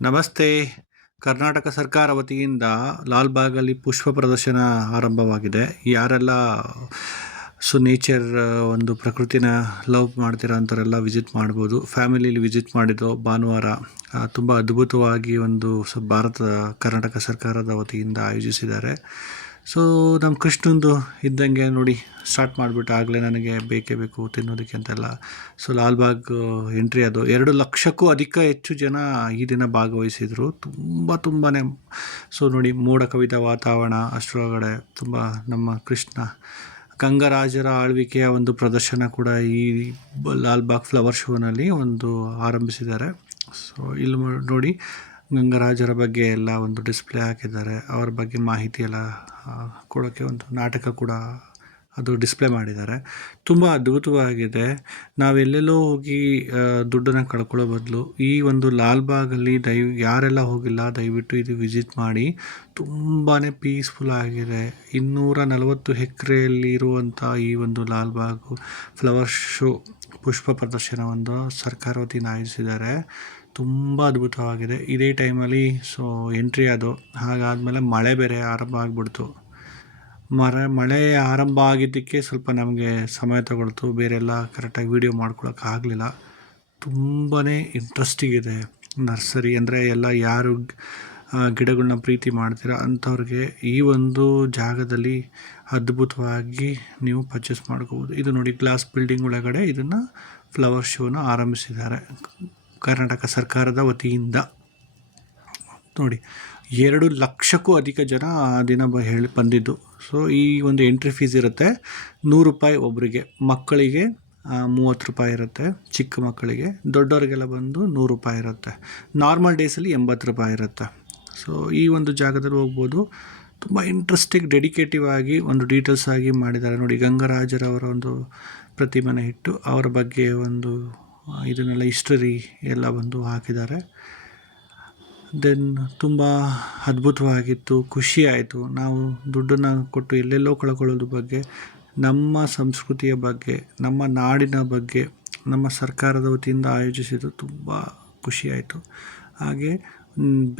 ನಮಸ್ತೆ. ಕರ್ನಾಟಕ ಸರ್ಕಾರ ವತಿಯಿಂದ ಲಾಲ್‌ಬಾಗಲ್ಲಿ ಪುಷ್ಪ ಪ್ರದರ್ಶನ ಆರಂಭವಾಗಿದೆ. ಯಾರೆಲ್ಲ ನೇಚರ್ ಒಂದು ಪ್ರಕೃತಿನ ಲವ್ ಮಾಡ್ತೀರಾ ಅಂಥವರೆಲ್ಲ ವಿಸಿಟ್ ಮಾಡ್ಬೋದು. ಫ್ಯಾಮಿಲಿಲಿ ವಿಸಿಟ್ ಮಾಡಿದ್ದು ಭಾನುವಾರ ತುಂಬ ಅದ್ಭುತವಾಗಿ ಒಂದು ಕರ್ನಾಟಕ ಸರ್ಕಾರದ ವತಿಯಿಂದ ಆಯೋಜಿಸಿದ್ದಾರೆ. ಸೊ ನಮ್ಮ ಕೃಷ್ಣಂದು ಇದ್ದಂಗೆ ನೋಡಿ ಸ್ಟಾರ್ಟ್ ಮಾಡಿಬಿಟ್ಟು ಆಗಲೇ ನನಗೆ ಬೇಕೇ ಬೇಕು ತಿನ್ನೋದಕ್ಕೆ ಅಂತೆಲ್ಲ. ಸೊ ಲಾಲ್‌ಬಾಗ್ ಎಂಟ್ರಿ ಅದು 2 ಲಕ್ಷಕ್ಕೂ ಹೆಚ್ಚು ಜನ ಈ ದಿನ ಭಾಗವಹಿಸಿದರು. ತುಂಬಾ ಸೊ ನೋಡಿ ಮೋಡ ಕವಿದ ವಾತಾವರಣ, ಅಷ್ಟರೊಳಗಡೆ ತುಂಬ ನಮ್ಮ ಕೃಷ್ಣ ಗಂಗರಾಜರ ಆಳ್ವಿಕೆಯ ಒಂದು ಪ್ರದರ್ಶನ ಕೂಡ ಈ ಲಾಲ್‌ಬಾಗ್ ಫ್ಲವರ್ ಶೋನಲ್ಲಿ ಒಂದು ಆರಂಭಿಸಿದ್ದಾರೆ. ಸೊ ಇಲ್ಲಿ ನೋಡಿ ಗಂಗರಾಜರ ಬಗ್ಗೆ ಎಲ್ಲ ಒಂದು ಡಿಸ್ಪ್ಲೇ ಹಾಕಿದ್ದಾರೆ. ಅವರ ಬಗ್ಗೆ ಮಾಹಿತಿ ಎಲ್ಲ ಕೊಡೋಕ್ಕೆ ಒಂದು ನಾಟಕ ಕೂಡ ಅದು ಡಿಸ್ಪ್ಲೇ ಮಾಡಿದ್ದಾರೆ. ತುಂಬ ಅದ್ಭುತವಾಗಿದೆ. ನಾವೆಲ್ಲೆಲ್ಲೋ ಹೋಗಿ ದುಡ್ಡನ್ನು ಕಳ್ಕೊಳ್ಳೋ ಬದಲು ಈ ಒಂದು ಲಾಲ್‌ಬಾಗಲ್ಲಿ ಯಾರೆಲ್ಲ ಹೋಗಿಲ್ಲ ದಯವಿಟ್ಟು ಇದು ವಿಸಿಟ್ ಮಾಡಿ. ತುಂಬಾ ಪೀಸ್ಫುಲ್ ಆಗಿದೆ. 240 ಎಕರೆಯಲ್ಲಿ ಇರುವಂಥ ಈ ಒಂದು ಲಾಲ್‌ಬಾಗು ಫ್ಲವರ್ ಶೋ ಪುಷ್ಪ ಪ್ರದರ್ಶನವನ್ನು ಸರ್ಕಾರ ವತಿಯಿಂದ ಆಯೋಜಿಸಿದ್ದಾರೆ. ತುಂಬ ಅದ್ಭುತವಾಗಿದೆ. ಇದೇ ಟೈಮಲ್ಲಿ ಸೊ ಎಂಟ್ರಿ ಅದು. ಹಾಗಾದಮೇಲೆ ಮಳೆ ಬೇರೆ ಆರಂಭ ಆಗಿಬಿಡ್ತು. ಮಳೆ ಆರಂಭ ಆಗಿದ್ದಕ್ಕೆ ಸ್ವಲ್ಪ ನಮಗೆ ಸಮಯ ತಗೊಳ್ತು. ಬೇರೆಲ್ಲ ಕರೆಕ್ಟಾಗಿ ವೀಡಿಯೋ ಮಾಡ್ಕೊಳಕ್ಕಾಗಲಿಲ್ಲ. ತುಂಬಾ ಇಂಟ್ರೆಸ್ಟಿಂಗ್ ಇದೆ. ನರ್ಸರಿ ಅಂದರೆ ಎಲ್ಲ ಯಾರು ಗಿಡಗಳನ್ನ ಪ್ರೀತಿ ಮಾಡ್ತೀರಾ ಅಂಥವ್ರಿಗೆ ಈ ಒಂದು ಜಾಗದಲ್ಲಿ ಅದ್ಭುತವಾಗಿ ನೀವು ಪರ್ಚೇಸ್ ಮಾಡ್ಕೋಬೋದು. ಇದು ನೋಡಿ ಗ್ಲಾಸ್ ಬಿಲ್ಡಿಂಗ್ ಒಳಗಡೆ ಇದನ್ನು ಫ್ಲವರ್ ಶೋನ ಆರಂಭಿಸಿದ್ದಾರೆ ಕರ್ನಾಟಕ ಸರ್ಕಾರದ ವತಿಯಿಂದ. ನೋಡಿ 2 ಲಕ್ಷಕ್ಕೂ ಅಧಿಕ ಜನ ಆ ದಿನ ಬಂದಿದ್ದು. ಸೊ ಈ ಒಂದು ಎಂಟ್ರಿ ಫೀಸ್ ಇರುತ್ತೆ ₹100 ಒಬ್ಬರಿಗೆ, ಮಕ್ಕಳಿಗೆ ₹30 ಇರುತ್ತೆ, ಚಿಕ್ಕ ಮಕ್ಕಳಿಗೆ. ದೊಡ್ಡವರಿಗೆಲ್ಲ ಬಂದು ₹100 ಇರುತ್ತೆ. ನಾರ್ಮಲ್ ಡೇಸಲ್ಲಿ ₹80 ಇರುತ್ತೆ. ಸೊ ಈ ಒಂದು ಜಾಗದಲ್ಲಿ ಹೋಗ್ಬೋದು. ತುಂಬ ಇಂಟ್ರೆಸ್ಟಿಂಗ್ ಡೆಡಿಕೇಟಿವ್ ಆಗಿ ಒಂದು ಡೀಟೇಲ್ಸ್ ಆಗಿ ಮಾಡಿದ್ದಾರೆ. ನೋಡಿ ಗಂಗರಾಜರವರ ಒಂದು ಪ್ರತಿಮೆನ ಇಟ್ಟು ಅವರ ಬಗ್ಗೆ ಒಂದು ಇದನ್ನೆಲ್ಲ ಹಿಸ್ಟರಿ ಎಲ್ಲ ಬಂದು ಹಾಕಿದ್ದಾರೆ. ದೆನ್ ತುಂಬ ಅದ್ಭುತವಾಗಿತ್ತು, ಖುಷಿ ಆಯಿತು. ನಾವು ದುಡ್ಡನ್ನು ಕೊಟ್ಟು ಎಲ್ಲೆಲ್ಲೋ ಕಳ್ಕೊಳ್ಳೋದ್ರ ಬಗ್ಗೆ, ನಮ್ಮ ಸಂಸ್ಕೃತಿಯ ಬಗ್ಗೆ, ನಮ್ಮ ನಾಡಿನ ಬಗ್ಗೆ ನಮ್ಮ ಸರ್ಕಾರದ ವತಿಯಿಂದ ಆಯೋಜಿಸಿದ್ದು ತುಂಬ ಖುಷಿಯಾಯಿತು. ಹಾಗೆ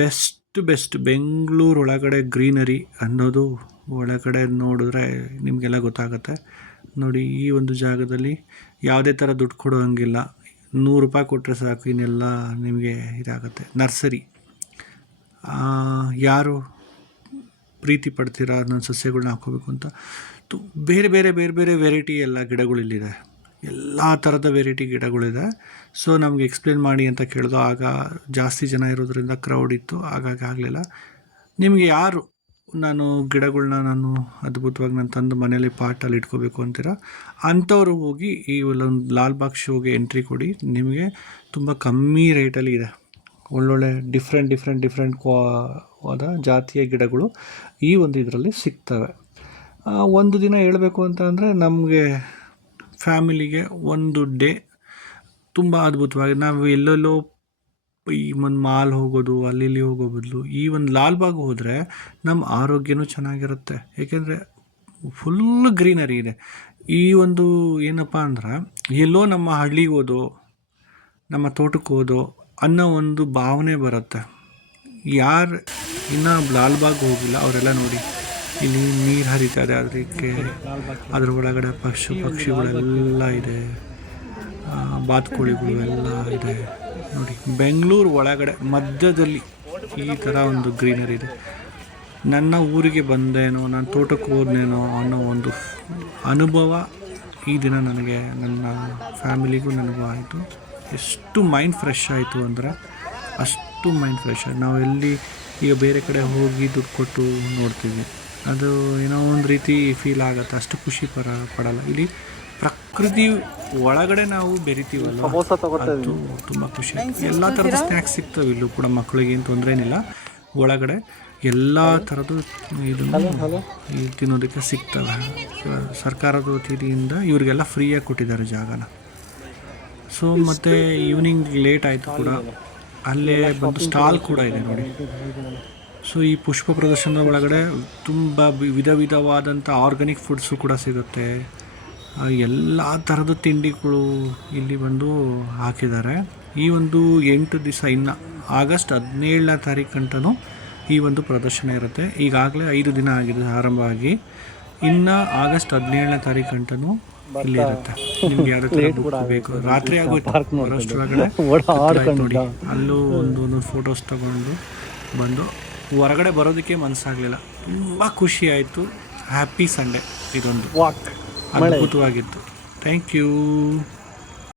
ಬೆಸ್ಟ್ ಬೆಂಗಳೂರು ಒಳಗಡೆ ಗ್ರೀನರಿ ಅನ್ನೋದು ಒಳಗಡೆ ನೋಡಿದ್ರೆ ನಿಮಗೆಲ್ಲ ಗೊತ್ತಾಗುತ್ತೆ. ನೋಡಿ ಈ ಒಂದು ಜಾಗದಲ್ಲಿ ಯಾವುದೇ ಥರ ದುಡ್ಡು ಕೊಡೋ ಹಂಗಿಲ್ಲ. ₹100 ಕೊಟ್ಟರೆ ಸಾಕು, ಇನ್ನೆಲ್ಲ ನಿಮಗೆ ಇದಾಗುತ್ತೆ. ನರ್ಸರಿ ಯಾರು ಪ್ರೀತಿ ಪಡ್ತೀರಾ ಅನ್ನೋ ಸಸ್ಯಗಳನ್ನ ಹಾಕೋಬೇಕು ಅಂತ ಬೇರೆ ಬೇರೆ ವೆರೈಟಿ ಎಲ್ಲ ಗಿಡಗಳಿಲ್ಲಿದೆ. ಎಲ್ಲ ಥರದ ವೆರೈಟಿ ಗಿಡಗಳಿದೆ. ಸೊ ನಮಗೆ ಎಕ್ಸ್ಪ್ಲೇನ್ ಮಾಡಿ ಅಂತ ಕೇಳಿದ್ರು. ಆಗ ಜಾಸ್ತಿ ಜನ ಇರೋದ್ರಿಂದ ಕ್ರೌಡ್ ಇತ್ತು, ಹಾಗಾಗಿ ಆಗಲಿಲ್ಲ. ನಿಮಗೆ ಯಾರು ಗಿಡಗಳನ್ನ ಅದ್ಭುತವಾಗಿ ನಾನು ತಂದು ಮನೇಲಿ ಪಾಟಲ್ಲಿ ಇಟ್ಕೋಬೇಕು ಅಂತೀರ ಅಂಥವ್ರು ಹೋಗಿ ಈ ಒಂದು ಲಾಲ್‌ಬಾಗ್ ಶೋಗೆ ಎಂಟ್ರಿ ಕೊಡಿ. ನಿಮಗೆ ತುಂಬ ಕಮ್ಮಿ ರೇಟಲ್ಲಿ ಇದೆ. ಒಳ್ಳೊಳ್ಳೆ ಡಿಫ್ರೆಂಟ್ ಆದ ಜಾತಿಯ ಗಿಡಗಳು ಈ ಒಂದು ಇದರಲ್ಲಿ ಸಿಗ್ತವೆ. ಒಂದು ದಿನ ಹೇಳಬೇಕು ಅಂತ ಅಂದರೆ ನಮಗೆ ಫ್ಯಾಮಿಲಿಗೆ ಒಂದು ಡೇ ತುಂಬ ಅದ್ಭುತವಾಗಿ ನಾವು ಎಲ್ಲೆಲ್ಲೋ ಈ ಒಂದು ಮಾಲ್ ಹೋಗೋದು ಅಲ್ಲಿ ಹೋಗೋ ಬದಲು ಈ ಒಂದು ಲಾಲ್‌ಬಾಗ್ ಹೋದರೆ ನಮ್ಮ ಆರೋಗ್ಯನೂ ಚೆನ್ನಾಗಿರುತ್ತೆ. ಏಕೆಂದರೆ ಫುಲ್ ಗ್ರೀನರಿ ಇದೆ. ಈ ಒಂದು ಏನಪ್ಪ ಅಂದ್ರೆ ಎಲ್ಲೋ ನಮ್ಮ ಹಳ್ಳಿಗೆ ಹೋದೋ ನಮ್ಮ ತೋಟಕ್ಕೆ ಹೋದೋ ಅನ್ನೋ ಒಂದು ಭಾವನೆ ಬರುತ್ತೆ. ಯಾರು ಇನ್ನೂ ಲಾಲ್‌ಬಾಗ್ ಹೋಗಿಲ್ಲ ಅವರೆಲ್ಲ ನೋಡಿ, ಇಲ್ಲಿ ನೀರು ಹರಿತದೆ, ಅದಕ್ಕೆ ಅದ್ರ ಒಳಗಡೆ ಪಕ್ಷಿಗಳೆಲ್ಲ ಇದೆ, ಬಾತುಕೋಳಿಗಳು ಎಲ್ಲ ಇದೆ. ನೋಡಿ ಬೆಂಗಳೂರು ಒಳಗಡೆ ಮಧ್ಯದಲ್ಲಿ ಈ ಥರ ಒಂದು ಗ್ರೀನರಿ ಇದೆ. ನನ್ನ ಊರಿಗೆ ಬಂದೇನೋ, ನಾನು ತೋಟಕ್ಕೆ ಹೋದ್ನೇನೋ ಅನ್ನೋ ಒಂದು ಅನುಭವ ಈ ದಿನ ನನಗೆ, ನನ್ನ ಫ್ಯಾಮಿಲಿಗೂ ನನಗೂ ಆಯಿತು. ಎಷ್ಟು ಮೈಂಡ್ ಫ್ರೆಶ್ ಆಯಿತು ಅಂದರೆ ಅಷ್ಟು ಮೈಂಡ್ ಫ್ರೆಶ್ ಆಯಿತು. ನಾವು ಎಲ್ಲಿ ಈಗ ಬೇರೆ ಕಡೆ ಹೋಗಿ ದುಡ್ಡು ಕೊಟ್ಟು ನೋಡ್ತೀವಿ, ಅದು ಏನೋ ಒಂದು ರೀತಿ ಫೀಲ್ ಆಗುತ್ತೆ, ಅಷ್ಟು ಖುಷಿ ಪಡಲ್ಲ. ಇಲ್ಲಿ ಪ್ರಕೃತಿ ಒಳಗಡೆ ನಾವು ಬೆರಿತೀವಲ್ಲ, ಅದು ತುಂಬ ಖುಷಿ. ಎಲ್ಲ ಥರದ ಸ್ನ್ಯಾಕ್ಸ್ ಸಿಗ್ತವೆ ಇಲ್ಲೂ ಕೂಡ, ಮಕ್ಕಳಿಗೆ ಏನು ತೊಂದರೆ ಏನಿಲ್ಲ. ಒಳಗಡೆ ಎಲ್ಲ ಥರದ್ದು ಇದನ್ನು ತಿನ್ನೋದಕ್ಕೆ ಸಿಗ್ತವೆ. ಸರ್ಕಾರದ ವತಿಯಿಂದ ಇವರಿಗೆಲ್ಲ ಫ್ರೀಯಾಗಿ ಕೊಟ್ಟಿದ್ದಾರೆ ಜಾಗನ. ಸೊ ಮತ್ತು ಈವ್ನಿಂಗ್ ಲೇಟ್ ಆಯಿತು ಕೂಡ, ಅಲ್ಲೇ ಬಂದು ಸ್ಟಾಲ್ ಕೂಡ ಇದೆ ನೋಡಿ. ಸೊ ಈ ಪುಷ್ಪ ಪ್ರದರ್ಶನದ ಒಳಗಡೆ ತುಂಬ ವಿಧವಾದಂಥ ಆರ್ಗ್ಯಾನಿಕ್ ಫುಡ್ಸು ಕೂಡ ಸಿಗುತ್ತೆ. ಎಲ್ಲ ಥರದ ತಿಂಡಿಗಳು ಇಲ್ಲಿ ಬಂದು ಹಾಕಿದ್ದಾರೆ. ಈ ಒಂದು 8 ದಿವಸ ಇನ್ನು ಆಗಸ್ಟ್ 17ನೇ ತಾರೀಕು ಗಂಟನೂ ಈ ಒಂದು ಪ್ರದರ್ಶನ ಇರುತ್ತೆ. ಈಗಾಗಲೇ 5 ದಿನ ಆಗಿದೆ ಆರಂಭ ಆಗಿ, ಇನ್ನು ಆಗಸ್ಟ್ 17ನೇ ತಾರೀಕು ಗಂಟನೂ ಇಲ್ಲಿ ಇರುತ್ತೆ. ನಿಮ್ಗೆ ಯಾವುದೇ ಥರ ಬುಕ್ ಬೇಕು, ರಾತ್ರಿ ಆಗೋಯ್ತು ಬರೋಷ್ಟರೊಳಗಡೆ ನೋಡಿ. ಅಲ್ಲೂ ಒಂದು ಫೋಟೋಸ್ ತೊಗೊಂಡು ಬಂದು ಹೊರಗಡೆ ಬರೋದಕ್ಕೆ ಮನಸ್ಸಾಗಲಿಲ್ಲ. ತುಂಬ ಖುಷಿ ಆಯಿತು. ಹ್ಯಾಪಿ ಸಂಡೇ ಇದೊಂದು ಅದ್ಭುತವಾಗಿತ್ತು. Thank you.